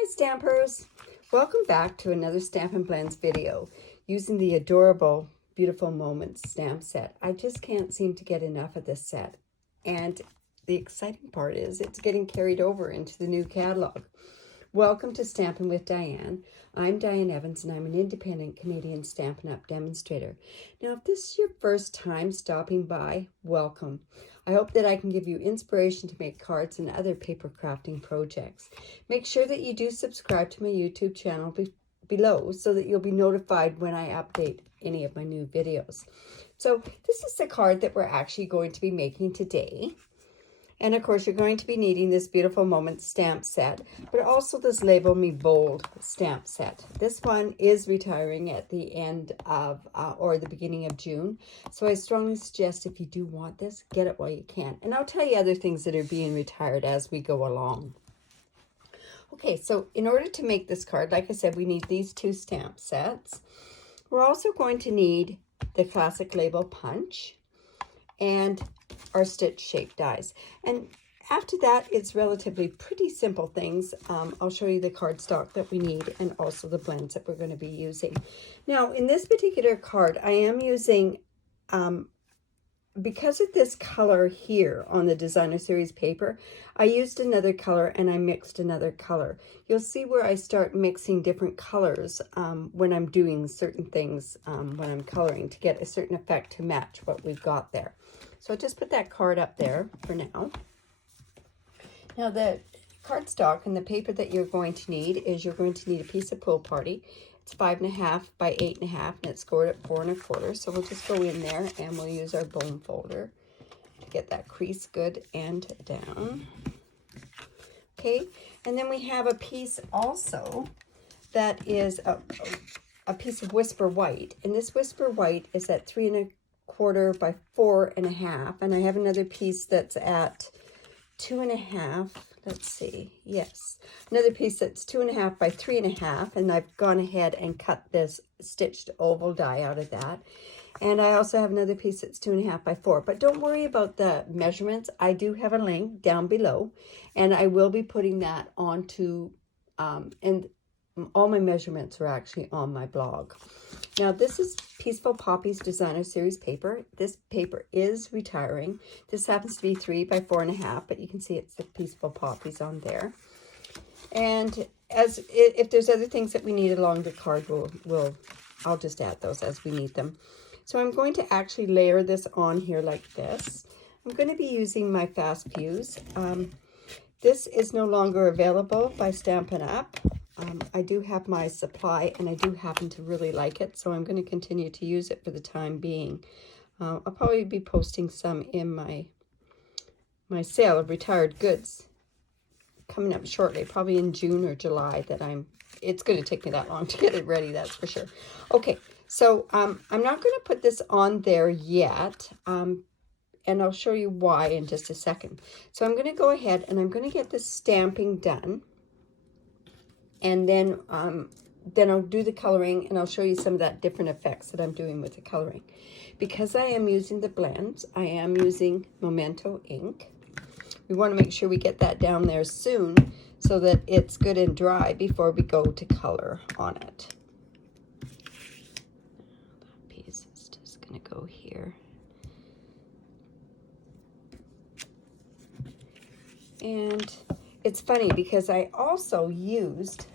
Hi Stampers! Welcome back to another Stampin' Blends video using the adorable Beautiful Moments stamp set. I just can't seem to get enough of this set, and the exciting part is it's getting carried over into the new catalog. Welcome to Stampin' with Diane. I'm Diane Evans and I'm an independent Canadian Stampin' Up Demonstrator. Now if this is your first time stopping by, welcome. I hope that I can give you inspiration to make cards and other paper crafting projects. Make sure that you do subscribe to my YouTube channel below so that you'll be notified when I update any of my new videos. So this is the card that we're actually going to be making today. And of course, you're going to be needing this Beautiful Moments stamp set, but also this Label Me Bold stamp set. This one is retiring at the end of, or the beginning of June. So I strongly suggest if you do want this, get it while you can. And I'll tell you other things that are being retired as we go along. Okay, so in order to make this card, like I said, we need these two stamp sets. We're also going to need the classic label punch and our stitch shaped dies. And after that, it's relatively pretty simple things. I'll show you the cardstock that we need and also the blends that we're going to be using. Now, in this particular card, I am using, because of this color here on the Designer Series paper, I used another color and I mixed another color. You'll see where I start mixing different colors when I'm doing certain things, when I'm coloring, to get a certain effect to match what we've got there. So I'll just put that card up there for now. Now the cardstock and the paper that you're going to need is you're going to need a piece of Pool Party. It's 5.5 by 8.5 and it's scored at 4 1/4. So we'll just go in there and we'll use our bone folder to get that crease good and down. Okay, and then we have a piece also that is a piece of Whisper White, and this Whisper White is at 3 1/4 by 4 1/2, and I have another piece that's at 2 1/2. Let's see, yes, another piece that's 2 1/2 by 3 1/2, and I've gone ahead and cut this stitched oval die out of that. And I also have another piece that's 2 1/2 by 4. But don't worry about the measurements. I do have a link down below, and I will be putting that onto, and all my measurements are actually on my blog. Now, this is Peaceful Poppies Designer Series paper. This paper is retiring. This happens to be 3 by 4 1/2, but you can see it's the Peaceful Poppies on there. And if there's other things that we need along the card, I'll just add those as we need them. So I'm going to actually layer this on here like this. I'm going to be using my Fast Fuse. This is no longer available by Stampin' Up. I do have my supply and I do happen to really like it, so I'm going to continue to use it for the time being. I'll probably be posting some in my sale of retired goods coming up shortly, probably in June or July. It's going to take me that long to get it ready, that's for sure. Okay, so I'm not going to put this on there yet, and I'll show you why in just a second. So I'm going to go ahead and I'm going to get this stamping done. And then I'll do the coloring and I'll show you some of that different effects that I'm doing with the coloring. Because I am using the blends, I am using Memento ink. We want to make sure we get that down there soon so that it's good and dry before we go to color on it. That piece is just going to go here. And it's funny because I also used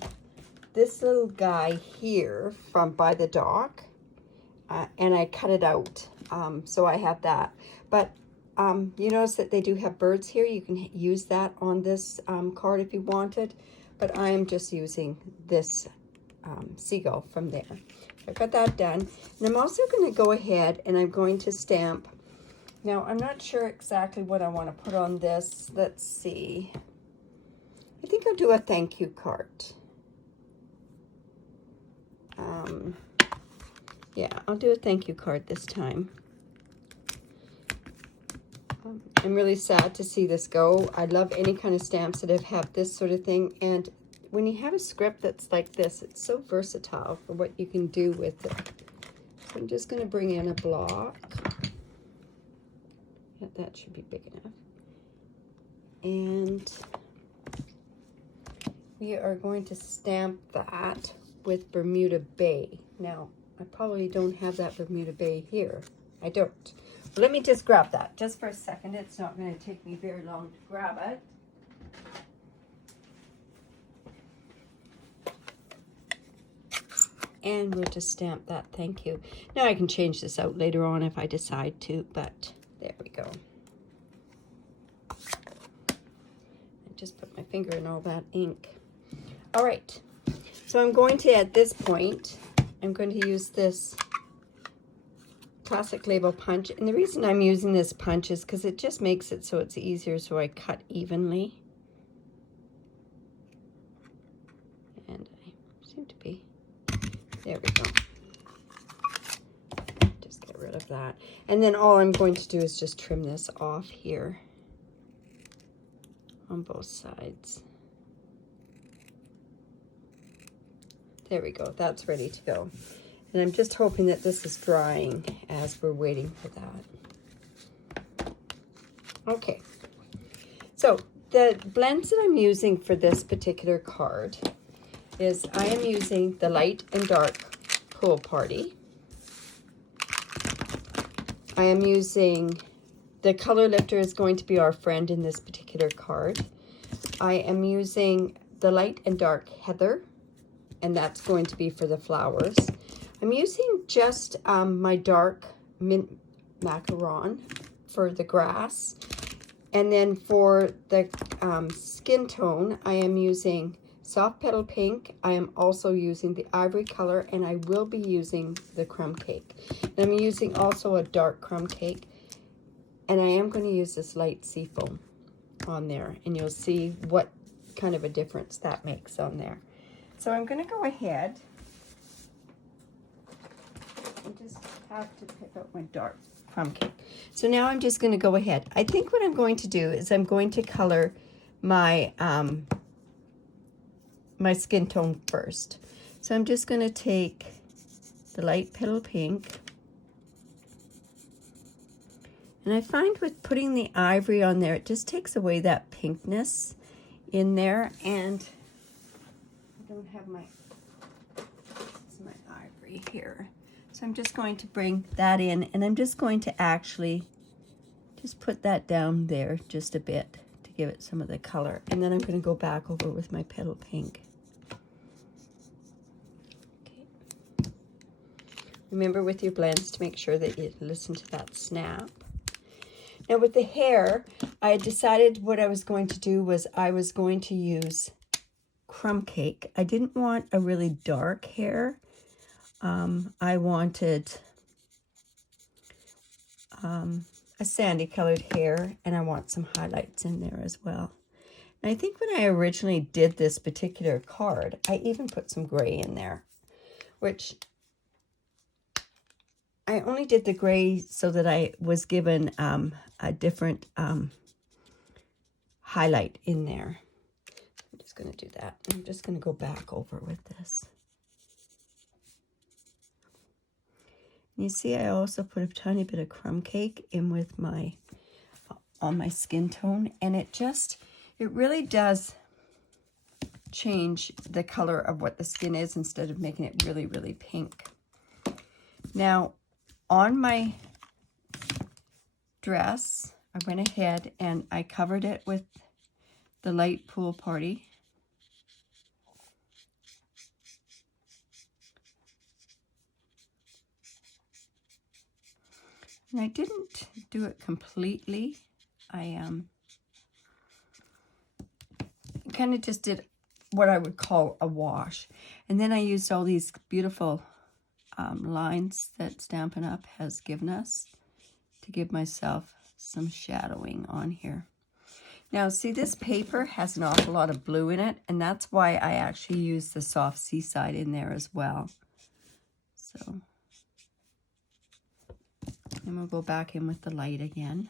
this little guy here from by the dock, and I cut it out, so I have that. But you notice that they do have birds here. You can use that on this card if you wanted, but I am just using this seagull from there. I got that done, and I'm also going to go ahead and I'm going to stamp. Now, I'm not sure exactly what I want to put on this. Let's see. I think I'll do a thank you card. Yeah, I'll do a thank you card this time. I'm really sad to see this go. I love any kind of stamps that have this sort of thing. And when you have a script that's like this, it's so versatile for what you can do with it. So I'm just going to bring in a block. That should be big enough. And we are going to stamp that with Bermuda Bay. Now, I probably don't have that Bermuda Bay here. I don't. But let me just grab that just for a second. It's not going to take me very long to grab it. And we'll just stamp that, thank you. Now I can change this out later on if I decide to, but there we go. I just put my finger in all that ink. All right, so I'm going to, at this point, I'm going to use this classic label punch. And the reason I'm using this punch is because it just makes it so it's easier so I cut evenly. And I seem to be... There we go. Just get rid of that. And then all I'm going to do is just trim this off here on both sides. There we go. That's ready to go. And I'm just hoping that this is drying as we're waiting for that. Okay. So the blends that I'm using for this particular card is I am using the light and dark Pool Party. I am using, the color lifter is going to be our friend in this particular card. I am using the light and dark Heather, and that's going to be for the flowers. I'm using just my dark mint macaron for the grass. And then for the skin tone, I am using Soft Petal Pink. I am also using the ivory color, and I will be using the crumb cake. And I'm using also a dark crumb cake, and I am going to use this light seafoam on there, and you'll see what kind of a difference that makes on there. So I'm going to go ahead and just have to pick out my dark crumb cake. So now I'm just going to go ahead. I think what I'm going to do is I'm going to color my my skin tone first. So I'm just going to take the light petal pink, and I find with putting the ivory on there, it just takes away that pinkness in there. And I don't have my ivory here, so I'm just going to bring that in, and I'm just going to actually just put that down there just a bit to give it some of the color, and then I'm going to go back over with my petal pink. Remember with your blends to make sure that you listen to that snap. Now with the hair, I had decided what I was going to do was I was going to use crumb cake. I didn't want a really dark hair. I wanted a sandy colored hair, and I want some highlights in there as well. And I think when I originally did this particular card, I even put some gray in there, which I only did the gray so that I was given a different highlight in there. I'm just going to do that. I'm just going to go back over with this. You see, I also put a tiny bit of crumb cake in with my, on my skin tone, and it really does change the color of what the skin is instead of making it really, really pink. Now, on my dress, I went ahead and I covered it with the light Pool Party. And I didn't do it completely. I kind of just did what I would call a wash. And then I used all these beautiful lines that Stampin' Up has given us to give myself some shadowing on here. Now, see, this paper has an awful lot of blue in it, and that's why I actually use the soft seaside in there as well. So, and we'll go back in with the light again.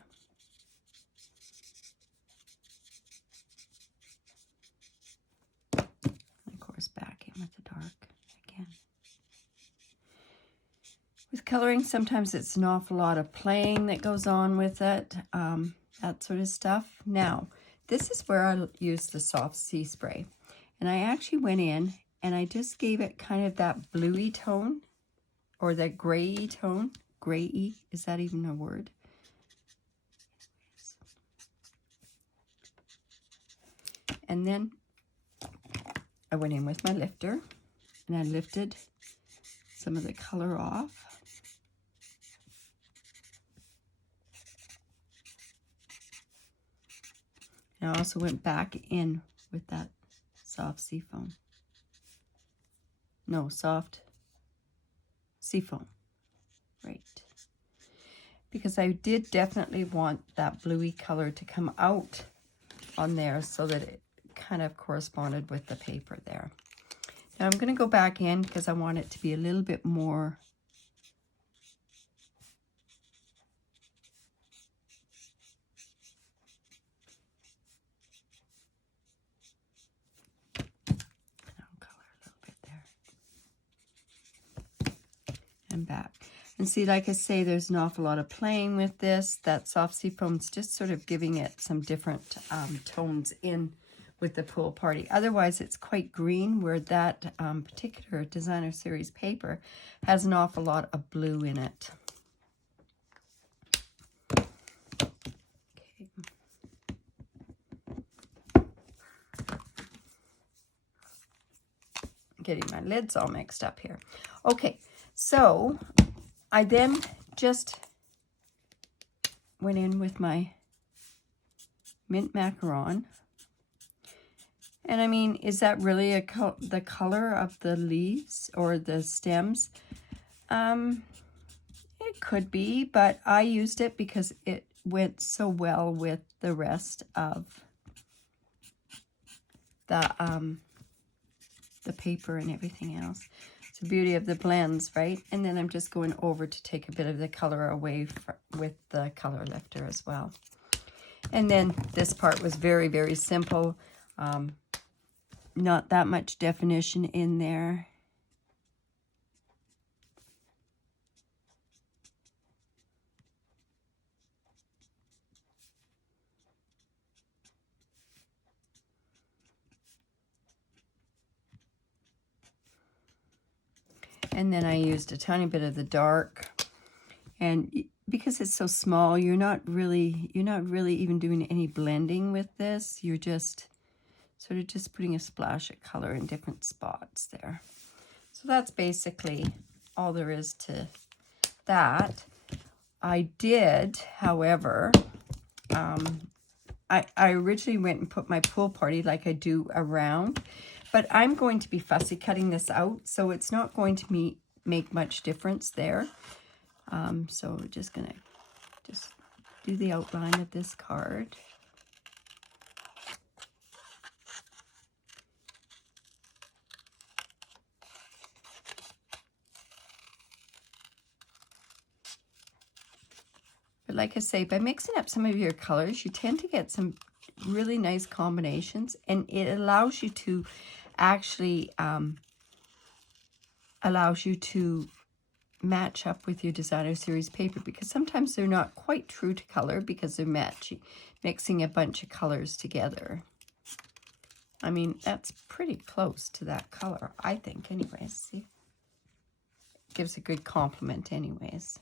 And of course, back in with the dark again. With coloring, sometimes it's an awful lot of playing that goes on with it, that sort of stuff. Now, this is where I use the soft sea spray. And I actually went in and I just gave it kind of that bluey tone, or that gray tone. Gray-y, is that even a word? And then I went in with my lifter and I lifted some of the color off. And I also went back in with that soft seafoam. No, soft seafoam. Right. Because I did definitely want that bluey color to come out on there so that it kind of corresponded with the paper there. Now I'm going to go back in because I want it to be a little bit more and back. And see, like I say, there's an awful lot of playing with this. That soft seafoam's just sort of giving it some different tones in with the pool party. Otherwise, it's quite green, where that particular designer series paper has an awful lot of blue in it. Okay. Getting my lids all mixed up here. Okay, so I then just went in with my mint macaron. And I mean, is that really the color of the leaves or the stems? It could be, but I used it because it went so well with the rest of the paper and everything else. It's the beauty of the blends, right? And then I'm just going over to take a bit of the color away with the color lifter as well. And then this part was very, very simple. Not that much definition in there. And then I used a tiny bit of the dark, and because it's so small, you're not really even doing any blending with this. You're just sort of just putting a splash of color in different spots there. So that's basically all there is to that. I did, however, I originally went and put my pool party like I do around, but I'm going to be fussy cutting this out, so it's not going to make much difference there. So we're just going to just do the outline of this card. But like I say, by mixing up some of your colors, you tend to get some really nice combinations, and it allows you to actually match up with your designer series paper, because sometimes they're not quite true to color because they're mixing a bunch of colors together. I mean, that's pretty close to that color, I think, anyways. See? It gives a good complement anyways.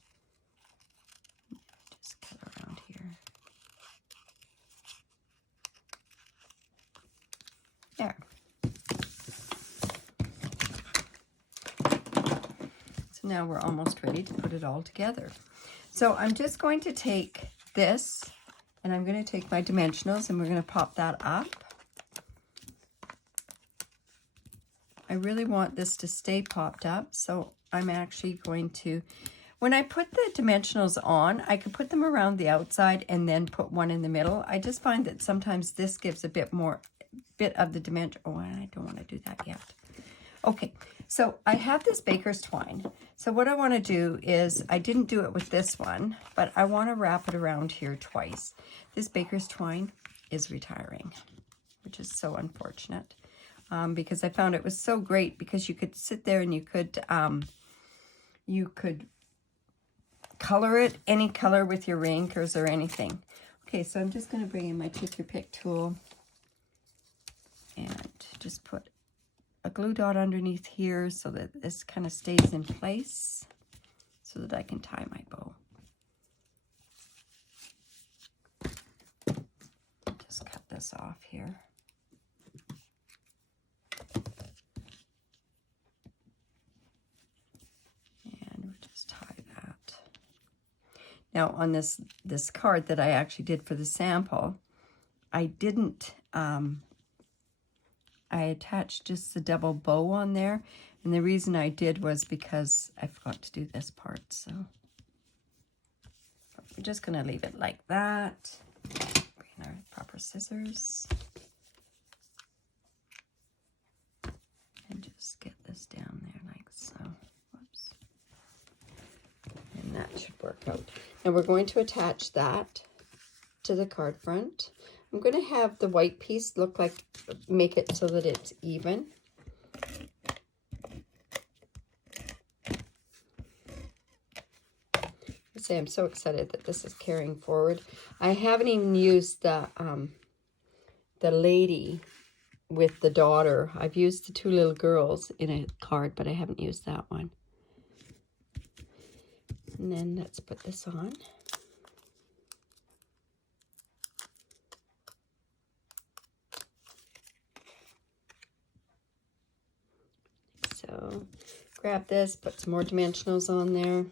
Just cut around here. There. So now we're almost ready to put it all together. So I'm just going to take this, and I'm going to take my dimensionals, and we're going to pop that up. I really want this to stay popped up, so I'm actually going to, when I put the dimensionals on, I could put them around the outside and then put one in the middle. I just find that sometimes this gives a bit of the dimension. Oh, I don't want to do that yet. Okay, so I have this baker's twine. So what I want to do is, I didn't do it with this one, but I want to wrap it around here twice. This baker's twine is retiring, which is so unfortunate, because I found it was so great, because you could sit there and you could color it any color with your rankers or anything. Okay, so I'm just going to bring in my Take Your Pick tool and just put a glue dot underneath here so that this kind of stays in place so that I can tie my bow. Just cut this off here. And we'll just tie that. Now on this card that I actually did for the sample, I didn't, I attached just the double bow on there. And the reason I did was because I forgot to do this part. So we're just going to leave it like that. Bring our proper scissors. And just get this down there like so. Whoops. And that should work out. Now we're going to attach that to the card front. I'm going to have the white piece look like, make it so that it's even. Say I'm so excited that this is carrying forward. I haven't even used the lady with the daughter. I've used the two little girls in a card, but I haven't used that one. And then let's put this on. So grab this, put some more dimensionals on there.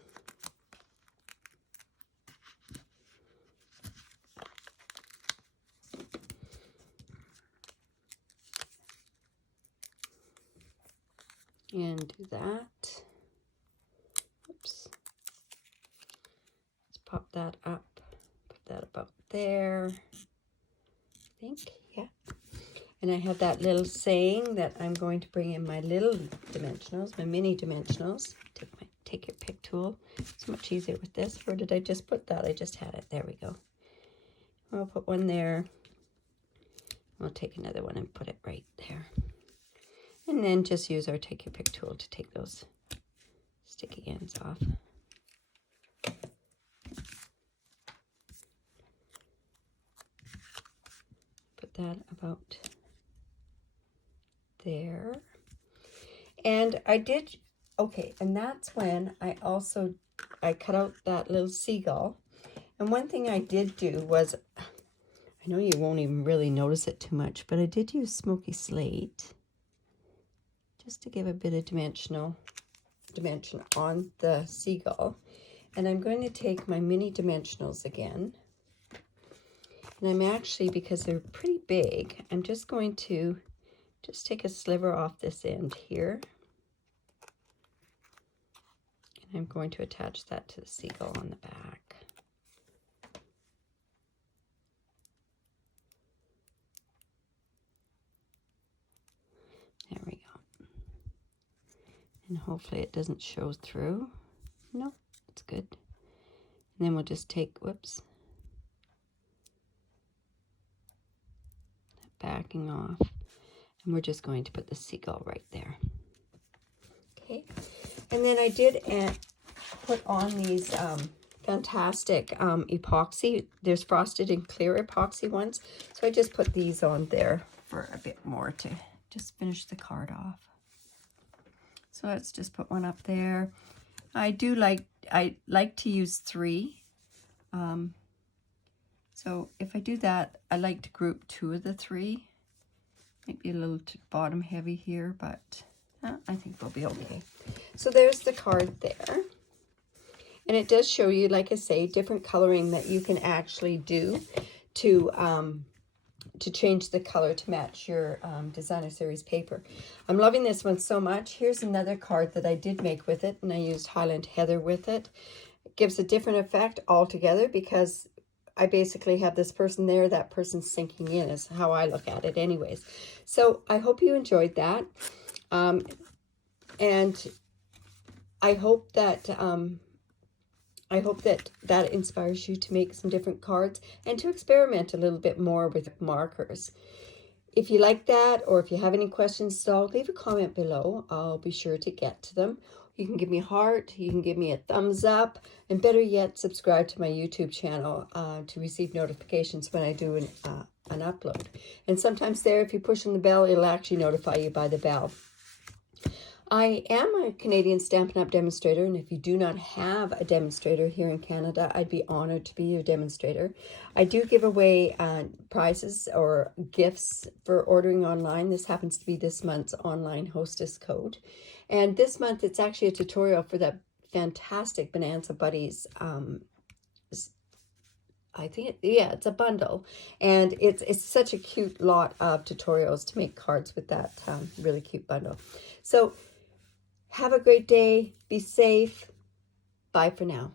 And do that. Oops. Let's pop that up. Put that about there. I think, yeah. And I have that little saying that I'm going to bring in my little dimensionals, my mini dimensionals. Take your pick tool. It's much easier with this. Where did I just put that? I just had it. There we go. I'll put one there. I'll take another one and put it right there. And then just use our take your pick tool to take those sticky ends off. Put that about there. And I did, okay, and that's when I cut out that little seagull. And one thing I did do was, I know you won't even really notice it too much, but I did use smoky slate. Just to give a bit of dimension on the seagull. And I'm going to take my mini dimensionals again. And I'm actually, because they're pretty big, I'm just going to just take a sliver off this end here. And I'm going to attach that to the seagull on the back. There we go. And hopefully it doesn't show through. No, it's good. And then we'll just take, whoops, that backing off. And we're just going to put the seagull right there. Okay. And then I did put on these fantastic epoxy. There's frosted and clear epoxy ones. So I just put these on there for a bit more to just finish the card off. So let's just put one up there. I like to use 3. So if I do that, I like to group 2 of the 3. Might be a little bottom heavy here, but I think we'll be okay. So there's the card there. And it does show you, like I say, different coloring that you can actually do to change the color to match your designer series paper. I'm loving this one so much. Here's another card that I did make with it, and I used Highland Heather with it. It gives a different effect altogether because I basically have this person there, that person's sinking in is how I look at it anyways. So I hope you enjoyed that. And I hope that that inspires you to make some different cards and to experiment a little bit more with markers. If you like that, or if you have any questions at all, leave a comment below. I'll be sure to get to them. You can give me a heart, you can give me a thumbs up, and better yet, subscribe to my YouTube channel to receive notifications when I do an upload. And sometimes there, if you push on the bell, it'll actually notify you by the bell. I am a Canadian Stampin' Up demonstrator, and if you do not have a demonstrator here in Canada, I'd be honored to be your demonstrator. I do give away prizes or gifts for ordering online. This happens to be this month's online hostess code. And this month, it's actually a tutorial for that fantastic Bonanza Buddies. I think, yeah, it's a bundle. And it's such a cute lot of tutorials to make cards with that really cute bundle. So, have a great day. Be safe. Bye for now.